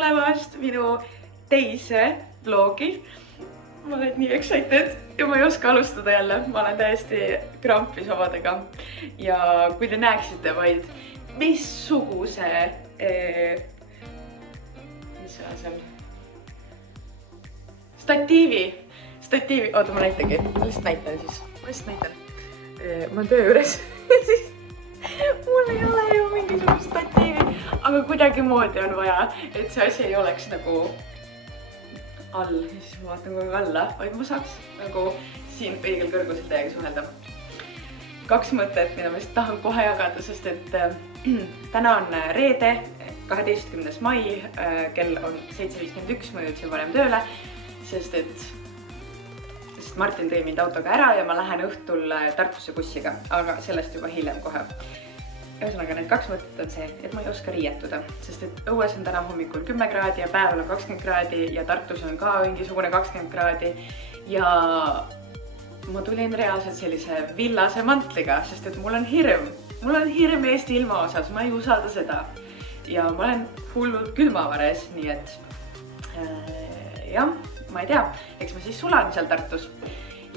tulemast minu teise vlogi. Ma olen nii excited ja ma ei oska alustada jälle. Ma olen täiesti krampis omadega. Ja kui te näeksite vaid, missuguse... mis see on seal? Statiivi. Oota, ma näitangi. Ma lihtsalt näitan. Ma olen töö juures. Mul ei ole ju mingisugust statiivi, aga kuidagi moodi on vaja, et see asi ei oleks nagu all. Ja siis ma vaatan kogu alla, vaid ma saaks nagu siin õigel kõrgusel teiega suhelda. 2 mõtet, mida ma lihtsalt tahan kohe jagada, sest et täna on reede, 12. mai, kell on 7.51, ma jõudsin varem tööle, sest Martin tõi mind autoga ära ja ma lähen õhtul Tartusse bussiga, aga sellest juba hiljem kohe. Ühesõnaga, need 2 mõtet on see, et ma ei oska riietuda, sest et õues on täna hommikul 10 kraadi ja päeval on 20 kraadi ja Tartus on ka mingisugune 20 kraadi ja ma tulin reaalselt sellise villase mantliga, sest et mul on hirm. Mul on hirm Eesti ilma osas, ma ei usalda seda ja ma olen hullult külmavares, nii et jah, ma ei tea, eks ma siis sulan seal Tartus.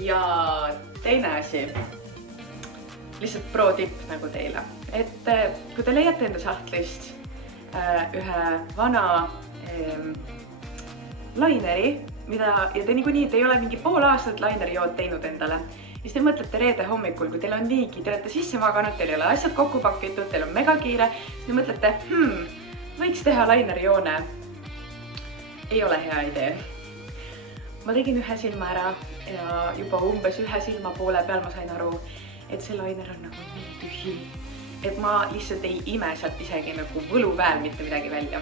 Ja teine asi, lihtsalt pro tipp nagu teile, et kui te leiate enda sahtlist ühe vana laineri, ja te niikuinii, te ei ole mingi pool aastat laineri jood teinud endale, siis te mõtlete reede hommikul, kui teil on niigi, te olete sisse maganud, teil ei ole asjad kokku pakitud, teil on mega kiire, siis te mõtlete, võiks teha laineri joone. Ei ole hea idee. Ma tegin ühe silma ära ja juba umbes ühe silma poole peal ma sain aru, et see lainer on nagu nii tühi, et ma lihtsalt ei ime sealt isegi nagu võluväel mitte midagi välja.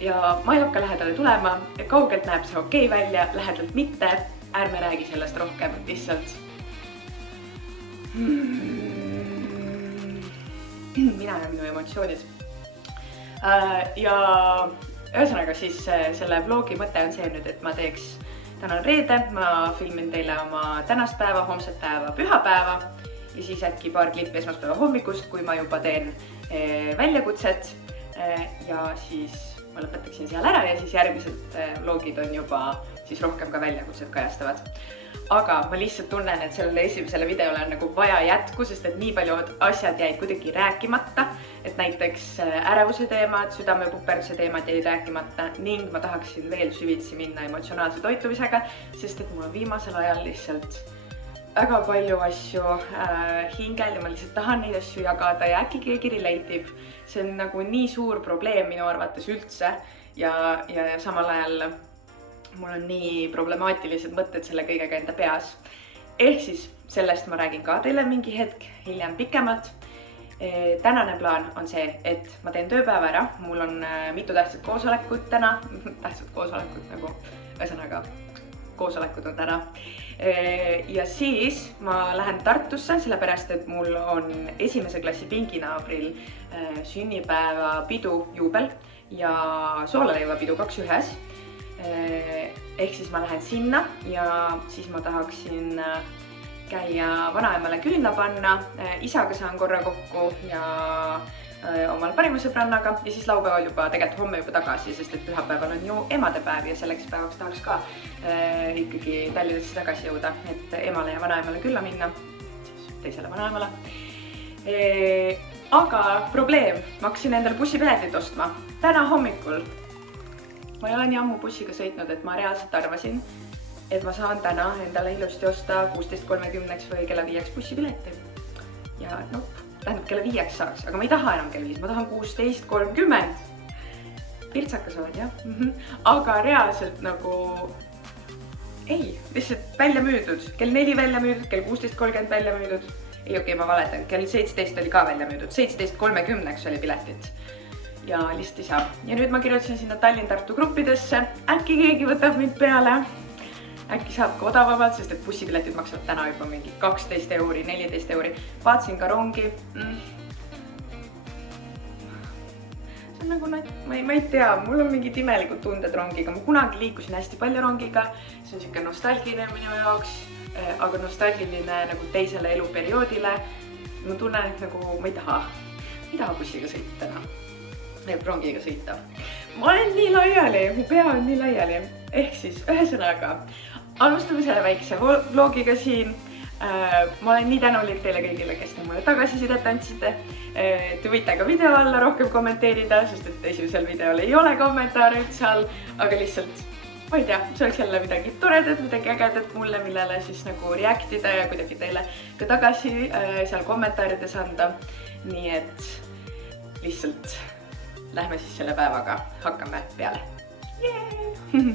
Ja ma ei hakka lähedale tulema, kaugelt näeb see okei välja, lähedalt mitte, ärme räägi sellest rohkem, lihtsalt mina ja minu emotsioonid. Ja ühesõnaga siis selle vlogi mõte on see nüüd, et ma teeks, täna on reede, ma filmin teile oma tänast päeva, homset päeva, pühapäeva ja siis äkki paar klippi esmaspäeva hommikust, kui ma juba teen väljakutset ja siis ma lõpetaksin seal ära ja siis järgmised vlogid on juba siis rohkem ka väljakutset kajastavad. Aga ma lihtsalt tunnen, et sellele esimesele videole on nagu vaja jätku, sest et nii palju asjad jäid kuidagi rääkimata, et näiteks ärevuse teemad, südamepuperduse teemad jäid rääkimata ning ma tahaksin veel süvitsi minna emotsionaalse toitumisega, sest et mul on viimasel ajal lihtsalt väga palju asju hingel ja ma lihtsalt tahan neid asju jagada ja äkki keegi relatib. See on nagu nii suur probleem minu arvates üldse ja samal ajal mul on nii problemaatilised mõtted selle kõigega enda peas. Ehk siis sellest ma räägin ka teile mingi hetk hiljem pikemalt. Tänane plaan on see, et ma teen tööpäeva ära. Mul on mitu tähtsat koosolekut täna. Tähtsat koosolekut nagu, ühesõnaga, koosolekud on täna. Ja siis ma lähen Tartusse, sellepärast, et mul on 1. klassi pinginabril sünnipäeva pidu juubel ja soolaleiva pidu 2 ühes. Ehk siis ma lähen sinna ja siis ma tahaksin käia vanaemale küünla panna, isaga saan korra kokku ja omal parima sõbrannaga ja siis laupäeval juba tegelikult homme juba tagasi, sest et pühapäeval on ju emadepäev ja selleks päevaks tahaks ka ikkagi Tallinnasse tagasi jõuda, et emale ja vanaemale külla minna, siis teisele vanaemale. Aga probleem, ma hakkasin endale bussipiletit ostma täna hommikul. Ma ei ole nii ammu bussiga sõitnud, et ma reaalselt arvasin, et ma saan täna endale ilusti osta 16.30 või kella 5 bussipileti. Ja tähendab kella 5 saaks, aga ma ei taha enam kella 5, ma tahan 16.30. Pirtsakas oled, jah? Aga reaalselt nagu ei, lihtsalt välja müüdud. Kell 4 välja müüdud, kell 16.30 välja müüdud. Ei, okei, ma valetan, kell 17 oli ka välja müüdud. 17.30 oli piletit. Ja lihtsalt ei saa. Ja nüüd ma kirjutasin sinna Tallinn-Tartu gruppidesse. Äkki keegi võtab mind peale. Äkki saab ka odavamalt, sest et bussipiletid maksavad täna juba mingi 12 euri, 14 euri. Vaatsin ka rongi. See on nagu, ma ei tea, mul on mingid imelikud tunded rongiga. Ma kunagi liikusin hästi palju rongiga. See on siuke nostalgiline minu jaoks, aga nostalgiline nagu teisele eluperioodile. Ma tunnen, et nagu ma ei taha bussiga sõita täna. Rongiga sõita. ma olen nii laiali, mu pea on nii laiali. Ehk siis ühesõnaga, alustame selle väikse vlogiga siin. Ma olen nii tänulik teile kõigile, kes te mulle tagasisidet andsite. Te võite ka video alla rohkem kommenteerida, sest et esimesel videol ei ole kommentaare üldse all, aga lihtsalt, ma ei tea, see oleks jälle midagi toredat, midagi ägedat mulle, millele siis nagu reaktida ja kuidagi teile ka tagasi seal kommentaarides anda. Nii et lihtsalt lähme siis selle päevaga, hakkame peale. Yeah!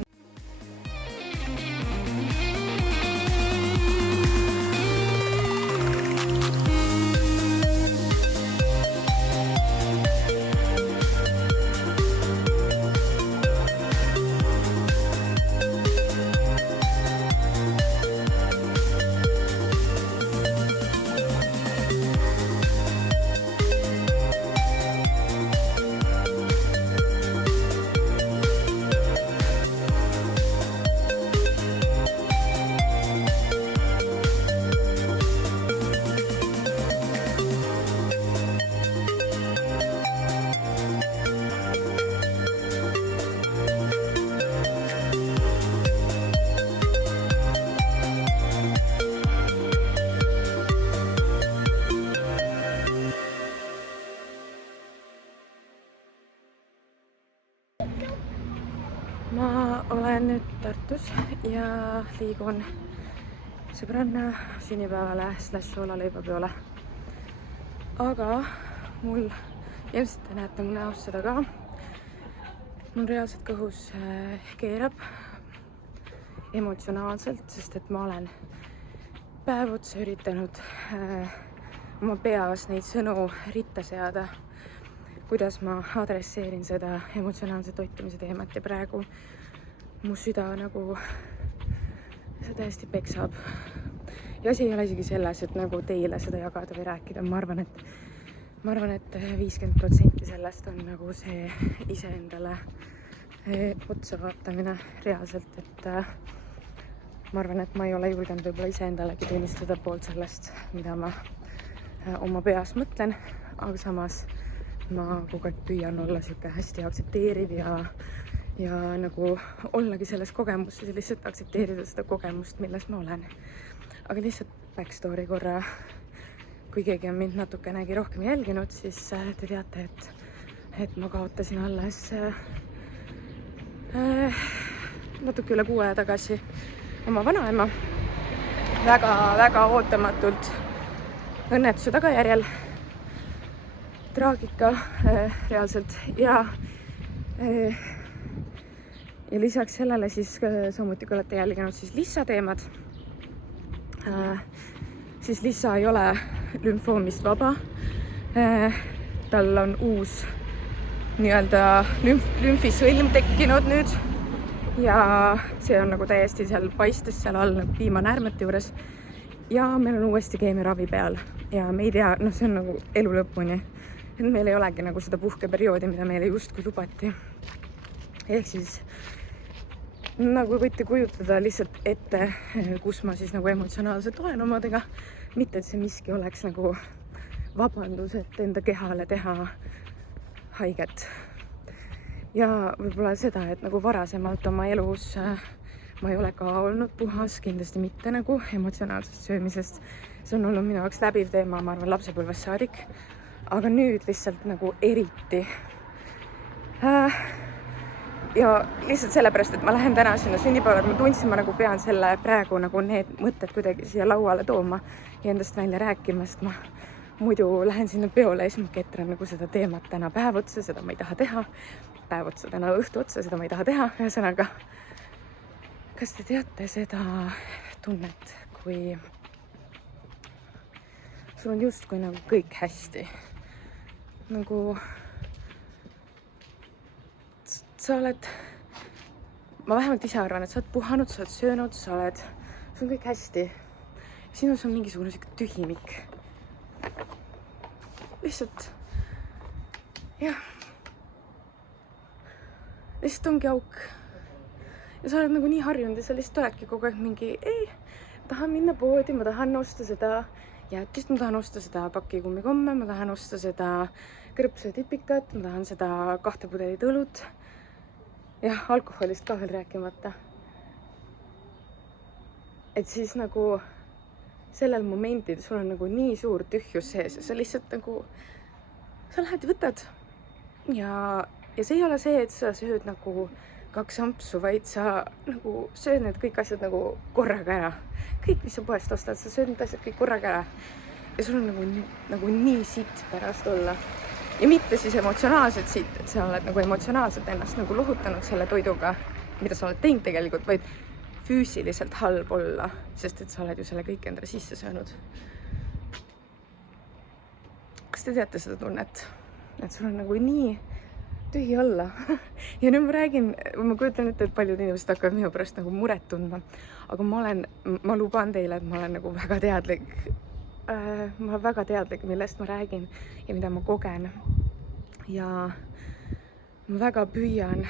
Ma olen nüüd Tartus ja liigun sõbranna sünnipäevale / soolaleivapeole. Aga mul, ilmselt te näete mu näost seda ka, mul reaalselt kõhus keerab emotsionaalselt, sest et ma olen päev otsa üritanud oma peas neid sõnu ritta seada, kuidas ma adresseerin seda emotsionaalse toitumise teemat ja praegu mu süda nagu see täiesti peksab. Ja asi ei ole isegi selles, et nagu teile seda jagada või rääkida. Ma arvan, et 50% sellest on nagu see iseendale otsa vaatamine reaalselt, et ma arvan, et ma ei ole julgenud võib-olla iseendalegi tunnistada poolt sellest, mida ma oma peas mõtlen, aga samas ma kogu aeg püüan olla siuke hästi aktsepteeriv ja nagu ollagi selles kogemuses ja lihtsalt aktsepteerida seda kogemust, milles ma olen. Aga lihtsalt backstory korra, kui keegi on mind natukenegi rohkem jälginud, siis te teate, et ma kaotasin alles natuke üle 6 aja tagasi oma vanaema väga ootamatult õnnetuse tagajärjel. Traagika reaalselt ja lisaks sellele siis samuti kui olete jälginud siis Lissa teemad, siis Lissa ei ole lümfoomist vaba. Tal on uus nii-öelda lümfisõlm tekkinud nüüd ja see on nagu täiesti seal paistes seal all nagu piimanäärmete juures ja meil on uuesti keemiaravi peal ja me ei tea, see on nagu elu lõpuni. Et meil ei olegi nagu seda puhkeperioodi, mida meile justkui lubati. Ehk siis nagu võite kujutada lihtsalt ette, kus ma siis nagu emotsionaalselt olen omadega. Mitte, et see miski oleks nagu vabandus, et enda kehale teha haiget. Ja võib-olla seda, et nagu varasemalt oma elus ma ei ole ka olnud puhas, kindlasti mitte nagu emotsionaalsest söömisest. See on olnud minu jaoks läbiv teema, ma arvan, lapsepõlvest saadik. Aga nüüd lihtsalt nagu eriti. Ja lihtsalt sellepärast, et ma lähen täna sinna sünnipäevale, ma tundsin, ma nagu pean selle praegu nagu need mõtted kuidagi siia lauale tooma ja endast välja rääkima, sest ma muidu lähen sinna peole ja siis ma ketran nagu seda teemat täna päev otsa, seda ma ei taha teha. Päev otsa, täna õhtu otsa, seda ma ei taha teha. Ühesõnaga, kas te teate seda tunnet, kui sul on justkui nagu kõik hästi? Nagu sa oled, ma vähemalt ise arvan, et sa oled puhanud, sa oled söönud, sul on kõik hästi. Sinus on mingisugune siuke tühimik. Lihtsalt, jah. Lihtsalt ongi auk. Ja sa oled nagu nii harjunud ja sa lihtsalt oledki kogu aeg mingi, ei, tahan minna poodi, ma tahan osta seda jäätist, ma tahan osta seda paki kummikomme, ma tahan osta seda kõrpsu ja tipikat, ma tahan seda 2 pudelit õlut. jah, alkoholist ka veel rääkimata. Et siis nagu sellel momendil sul on nagu nii suur tühjus sees ja sa lihtsalt nagu, sa lähed ja võtad. Ja see ei ole see, et sa sööd nagu 2 ampsu, vaid sa nagu sööd need kõik asjad nagu korraga ära. Kõik, mis sa poest ostad, sa sööd need asjad kõik korraga ära. Ja sul on nagu nii siit pärast olla. Ja mitte siis emotsionaalselt siit, et sa oled nagu emotsionaalselt ennast nagu lohutanud selle toiduga, mida sa oled teinud tegelikult, vaid füüsiliselt halb olla, sest et sa oled ju selle kõik endale sisse söönud. Kas te teate seda tunnet? Et sul on nagu nii tühi olla. Ja nüüd ma kujutan ette, et paljud inimesed hakkavad minu pärast nagu muret tundma. Aga ma luban teile, et ma olen nagu väga teadlik. Ma olen väga teadlik, millest ma räägin ja mida ma kogen. Ja ma väga püüan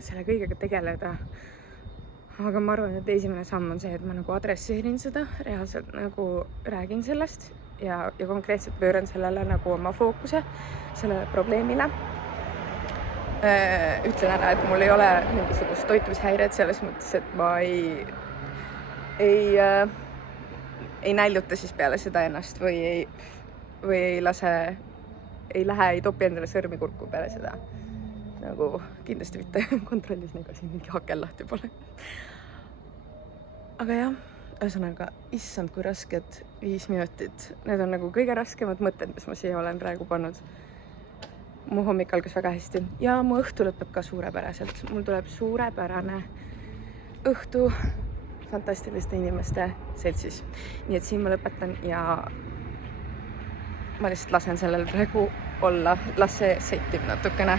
selle kõigega tegeleda. Aga ma arvan, et esimene samm on see, et ma nagu adresseerin seda, reaalselt nagu räägin sellest ja konkreetselt pööran sellele nagu oma fookuse, sellele probleemile. Ütlen ära, et mul ei ole mingisugust toitumishäired selles mõttes, et ma ei näljuta siis peale seda ennast või ei topi endale sõrmi kurku peale seda. Nagu kindlasti mitte kontrollisin, ega siin mingi hakel lahti pole. Aga jah, ühesõnaga, issand, kui rasked 5 minutit. Need on nagu kõige raskemad mõtted, mis ma siia olen praegu pannud. Mu hommik algas väga hästi ja mu õhtu lõpeb ka suurepäraselt. Mul tuleb suurepärane õhtu fantastiliste inimeste seltsis. Nii et siin ma lõpetan ja ma lihtsalt lasen sellel praegu olla. Las see settib natukene.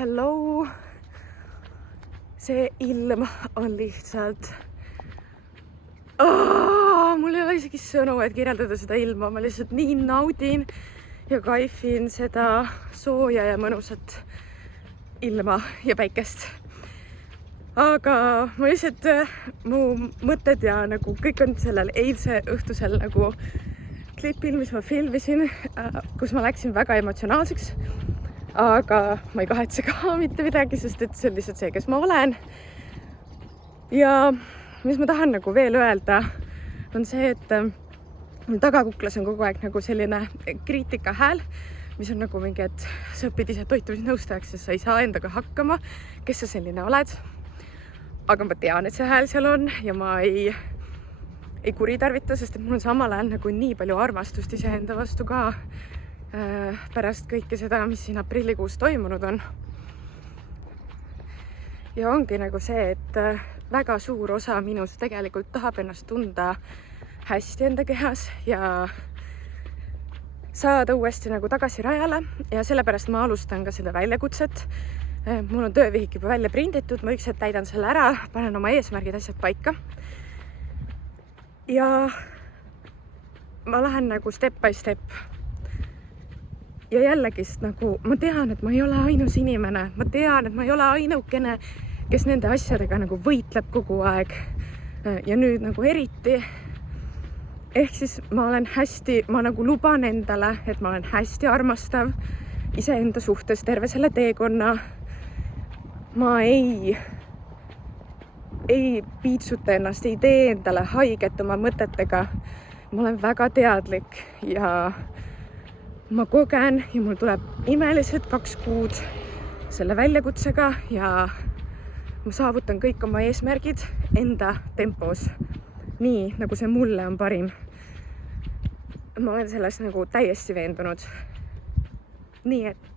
Hello. See ilm on lihtsalt... mul ei ole isegi sõnu, et kirjeldada seda ilma. Ma lihtsalt nii naudin ja kaifin seda sooja ja mõnusat ilma ja päikest. Aga ma lihtsalt, mu mõtted ja nagu kõik on sellel eilse õhtusel nagu klipil, mis ma filmisin, kus ma läksin väga emotsionaalseks. Aga ma ei kahetse ka mitte midagi, sest et see on lihtsalt see, kes ma olen. Ja mis ma tahan nagu veel öelda, on see, et mul tagakuklas on kogu aeg nagu selline kriitika hääl, mis on nagu mingi, et sa õpid ise toitumisnõustajaks ja sa ei saa endaga hakkama, kes sa selline oled. Aga ma tean, et see hääl seal on ja ma ei kuritarvita, sest et mul on samal ajal nagu nii palju armastust iseenda vastu ka. Pärast kõike seda, mis siin aprillikuus toimunud on. Ja ongi nagu see, et väga suur osa minust tegelikult tahab ennast tunda hästi enda kehas ja saada uuesti nagu tagasi rajale ja sellepärast ma alustan ka seda väljakutset. Mul on töövihik juba välja prinditud, ma ükselt täidan selle ära, panen oma eesmärgid asjad paika. Ja ma lähen nagu step by step. Ja jällegist nagu ma tean, et ma ei ole ainus inimene, ma tean, et ma ei ole ainukene, kes nende asjadega nagu võitleb kogu aeg. Ja nüüd nagu eriti. Ehk siis ma nagu luban endale, et ma olen hästi armastav iseenda suhtes terve selle teekonna. Ma ei piitsuta ennast, ei tee endale haiget oma mõtetega. Ma olen väga teadlik ja ma kogen ja mul tuleb imelised 2 kuud selle väljakutsega ja ma saavutan kõik oma eesmärgid enda tempos. Nii, nagu see mulle on parim. ma olen selles nagu täiesti veendunud. Nii et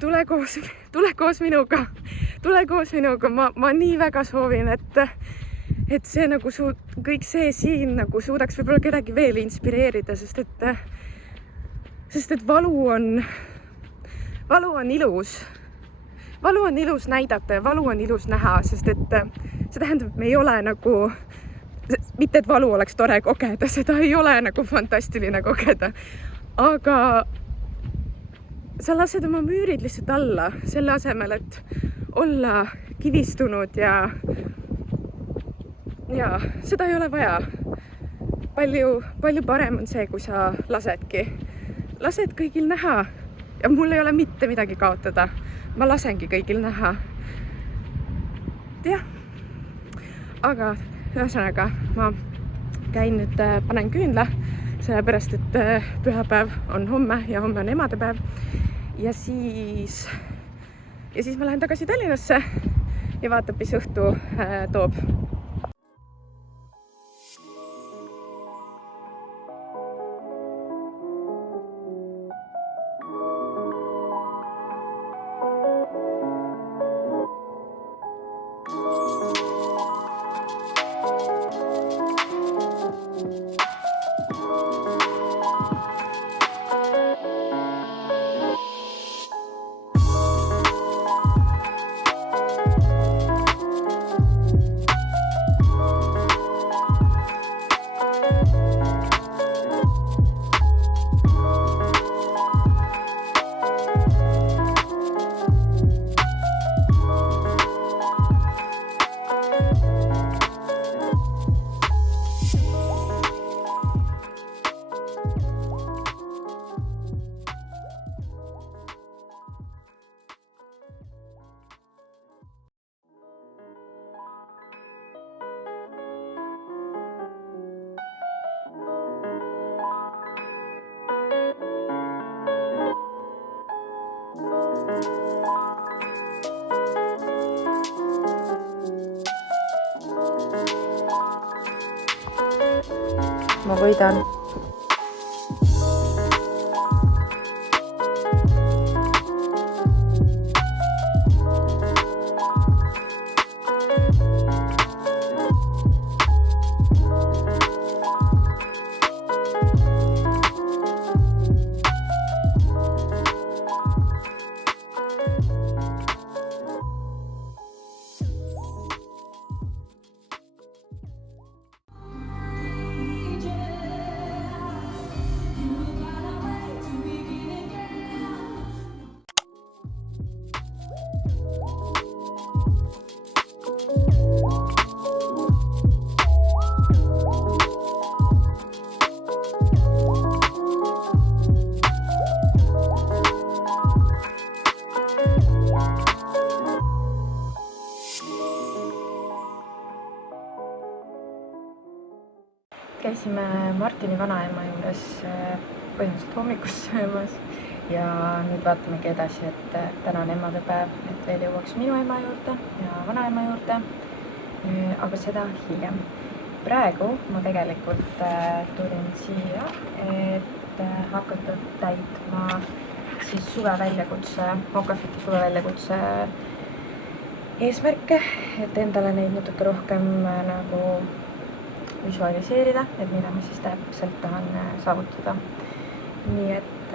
tule koos minuga, ma nii väga soovin, et see nagu kõik see siin nagu suudaks võib-olla kedagi veel inspireerida, sest et valu on ilus. Valu on ilus näidata ja valu on ilus näha, sest et see tähendab, et me ei ole nagu, mitte et valu oleks tore kogeda, seda ei ole nagu fantastiline kogeda, aga sa lased oma müürid lihtsalt alla, selle asemel, et olla kivistunud ja seda ei ole vaja. Palju parem on see, kui sa lased kõigil näha ja mul ei ole mitte midagi kaotada. Ma lasengi kõigil näha. Jah, aga ühesõnaga ma käin nüüd, panen küünla, sellepärast, et pühapäev on homme ja homme on emadepäev ja siis ma lähen tagasi Tallinnasse ja vaatab, mis õhtu toob. Ma võidan. Käisime Martini vanaema juures põhimõtteliselt hommikust söömas ja nüüd vaatamegi edasi, et täna on emadepäev, et veel jõuaks minu ema juurde ja vanaema juurde, aga seda hiljem. Praegu ma tegelikult tulin siia, et hakata täitma siis suveväljakutse, Mokafiti suveväljakutse eesmärke, et endale neid natuke rohkem nagu visualiseerida, et mida ma siis täpselt tahan saavutada. Nii et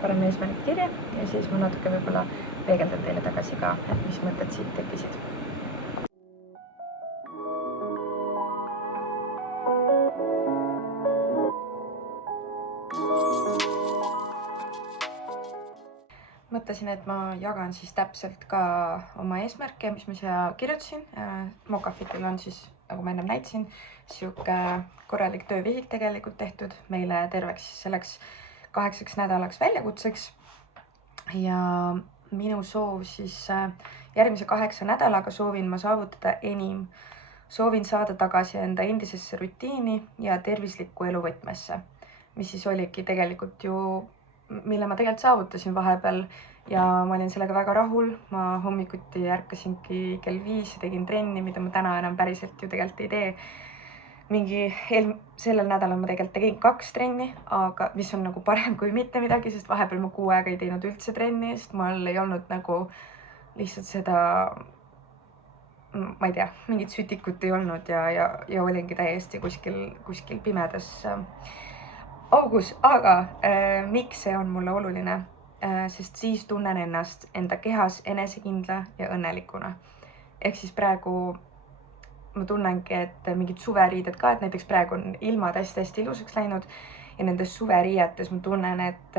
panen eesmärgid kirja ja siis ma natuke võib-olla peegeldan teile tagasi ka, et mis mõtted siit tekkisid. Mõtlesin, et ma jagan siis täpselt ka oma eesmärke, mis ma siia kirjutasin. Mokafitil on siis, nagu ma ennem näitasin, siuke korralik töövihik tegelikult tehtud meile terveks selleks 8 nädalaks väljakutseks. Ja minu soov siis järgmise 8 nädalaga soovin ma saavutada enim. Soovin saada tagasi enda endisesse rutiini ja tervislikku eluvõtmesse, mis siis oligi tegelikult ju, mille ma tegelikult saavutasin vahepeal ja ma olin sellega väga rahul. Ma hommikuti ärkasingi kell 5 ja tegin trenni, mida ma täna enam päriselt ju tegelikult ei tee. sellel nädalal ma tegelikult tegin 2 trenni, aga mis on nagu parem kui mitte midagi, sest vahepeal ma kuu aega ei teinud üldse trenni, sest mul ei olnud nagu lihtsalt seda, ma ei tea, mingit sütikut ei olnud ja olingi täiesti kuskil pimedas augus, aga miks see on mulle oluline? Sest siis tunnen ennast enda kehas enesekindla ja õnnelikuna. Ehk siis praegu ma tunnengi, et mingid suveriided ka, et näiteks praegu on ilmad hästi ilusaks läinud ja nendes suveriietes ma tunnen, et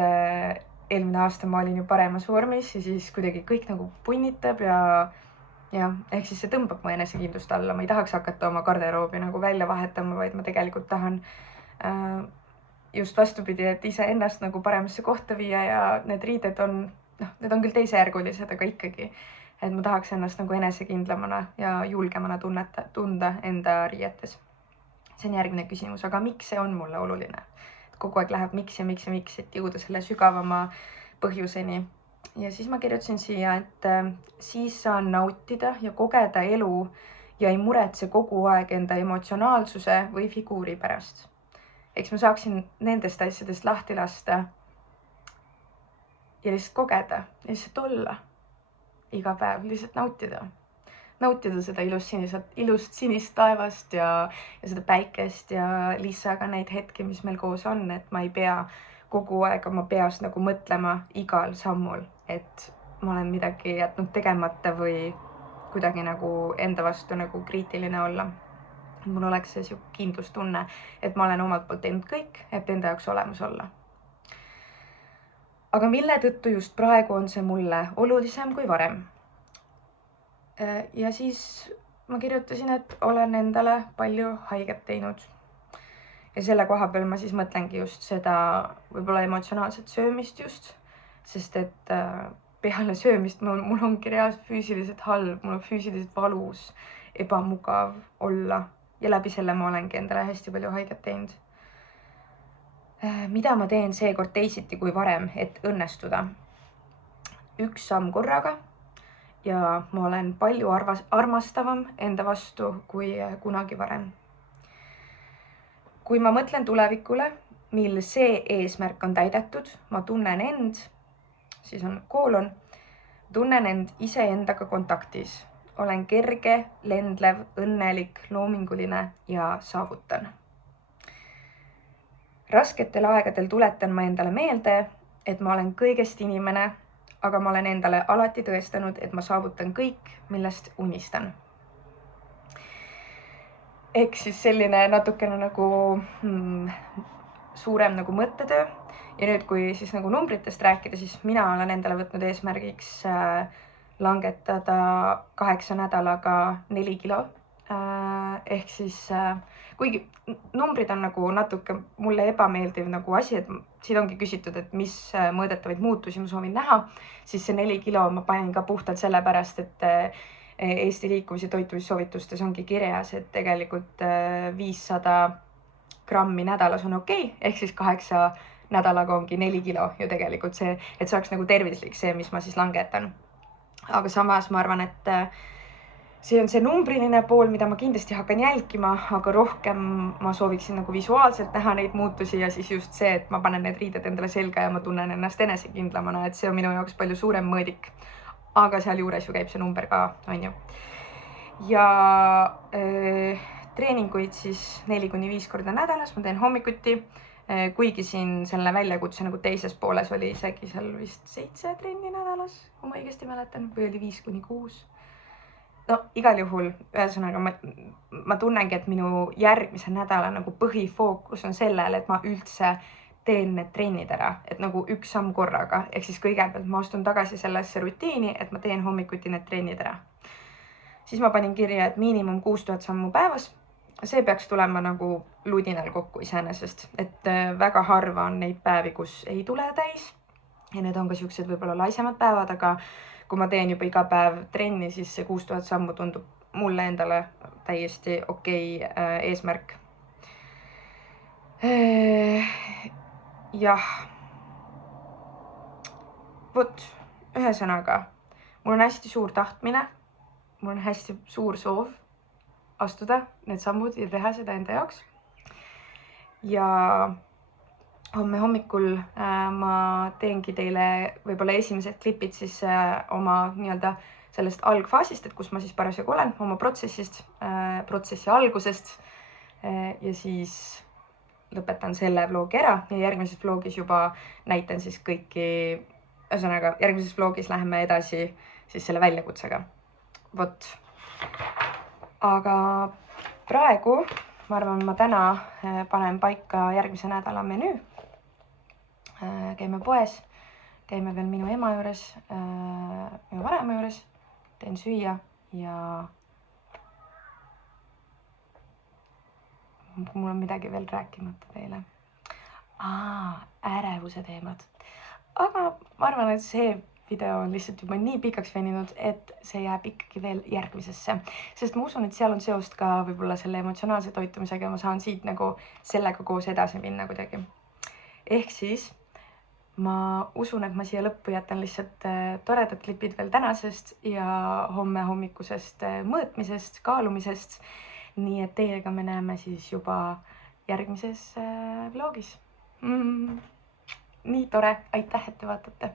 eelmine aasta ma olin ju paremas vormis ja siis kuidagi kõik nagu punnitab ja ehk siis see tõmbab mu enesekindlust alla. Ma ei tahaks hakata oma garderoobi nagu välja vahetama, vaid ma tegelikult tahan just vastupidi, et iseennast nagu paremasse kohta viia ja need riided on, need on küll teisejärgulised, aga ikkagi, et ma tahaks ennast nagu enesekindlamana ja julgemana tunda enda riietes. See on järgmine küsimus, aga miks see on mulle oluline? Kogu aeg läheb miks, et jõuda selle sügavama põhjuseni. Ja siis ma kirjutasin siia, et siis saan nautida ja kogeda elu ja ei muretse kogu aeg enda emotsionaalsuse või figuuri pärast. Eks ma saaksin nendest asjadest lahti lasta ja lihtsalt kogeda, lihtsalt olla iga päev, lihtsalt nautida. Nautida seda ilust sinist taevast ja seda päikest ja Liisaga neid hetki, mis meil koos on, et ma ei pea kogu aeg oma peas nagu mõtlema igal sammul, et ma olen midagi jätnud tegemata või kuidagi nagu enda vastu nagu kriitiline olla. Mul oleks see kindlustunne, et ma olen omalt poolt teinud kõik, et enda jaoks olemas olla. Aga mille tõttu just praegu on see mulle olulisem kui varem? Ja siis ma kirjutasin, et olen endale palju haiget teinud. Ja selle koha peal ma siis mõtlengi just seda võib-olla emotsionaalset söömist just, sest et peale söömist mul ongi reaalselt füüsiliselt halb, mul on füüsiliselt valus, ebamugav olla. Ja läbi selle ma olengi endale hästi palju haiget teinud. Mida ma teen seekord teisiti kui varem, et õnnestuda? 1 samm korraga ja ma olen palju armastavam enda vastu kui kunagi varem. Kui ma mõtlen tulevikule, mil see eesmärk on täidetud, ma tunnen end, siis on koolon, tunnen end iseendaga kontaktis. Olen kerge, lendlev, õnnelik, loominguline ja saavutan. Rasketel aegadel tuletan ma endale meelde, et ma olen kõigest inimene, aga ma olen endale alati tõestanud, et ma saavutan kõik, millest unistan. Ehk siis selline natukene nagu suurem nagu mõttetöö. Ja nüüd, kui siis nagu numbritest rääkida, siis mina olen endale võtnud eesmärgiks langetada 8 nädalaga 4 kilo. Ehk siis, kuigi numbrid on nagu natuke mulle ebameeldiv nagu asi, et siin ongi küsitud, et mis mõõdetavaid muutusi ma soovin näha, siis see 4 kilo ma panin ka puhtalt sellepärast, et Eesti liikumise toitumissoovitustes ongi kirjas, et tegelikult 500 grammi nädalas on okei, ehk siis 8 nädalaga ongi 4 kilo ju tegelikult see, et see oleks nagu tervislik see, mis ma siis langetan. Aga samas ma arvan, et see on see numbriline pool, mida ma kindlasti hakkan jälgima, aga rohkem ma sooviksin nagu visuaalselt näha neid muutusi ja siis just see, et ma panen need riided endale selga ja ma tunnen ennast enesekindlamana, et see on minu jaoks palju suurem mõõdik. Aga seal juures ju käib see number ka, on ju. Ja treeninguid siis 4-5 korda nädalas, ma teen hommikuti, kuigi siin selle väljakutse nagu teises pooles oli isegi seal vist 7 trenni nädalas, kui ma õigesti mäletan, või oli 5-6. No igal juhul, ühesõnaga ma tunnengi, et minu järgmise nädala nagu põhifookus on sellel, et ma üldse teen need trennid ära, et nagu 1 samm korraga, ehk siis kõigepealt ma astun tagasi sellesse rutiini, et ma teen hommikuti need trennid ära. Siis ma panin kirja, et miinimum 6000 sammu päevas. See peaks tulema nagu ludinal kokku iseenesest, et väga harva on neid päevi, kus ei tule täis. Ja need on ka siuksed võib-olla laisemad päevad, aga kui ma teen juba iga päev trenni, siis see 6000 sammu tundub mulle endale täiesti okei eesmärk. Jah. Vot, ühesõnaga, mul on hästi suur tahtmine, mul on hästi suur soov astuda need sammud ja teha seda enda jaoks. ja homme hommikul ma teengi teile võib-olla esimesed klipid siis oma nii-öelda sellest algfaasist, et kus ma siis parasjagu olen, oma protsessist, protsessi algusest. Ja siis lõpetan selle vlogi ära ja järgmises vlogis juba näitan siis kõiki, ühesõnaga järgmises vlogis läheme edasi siis selle väljakutsega. Vot. Aga praegu ma arvan, ma täna panen paika järgmise nädala menüü. Käime poes, käime veel minu ema juures, minu vanema juures, teen süüa ja mul on midagi veel rääkimata teile. Ärevuse teemad. Aga ma arvan, et see video on lihtsalt juba nii pikaks veninud, et see jääb ikkagi veel järgmisesse. Sest ma usun, et seal on seost ka võib-olla selle emotsionaalse toitumisega ja ma saan siit nagu sellega koos edasi minna kuidagi. Ehk siis ma usun, et ma siia lõppu jätan lihtsalt toredad klipid veel tänasest ja homme hommikusest mõõtmisest, kaalumisest. Nii et teiega me näeme siis juba järgmises vlogis. Nii tore, aitäh, et te vaatate.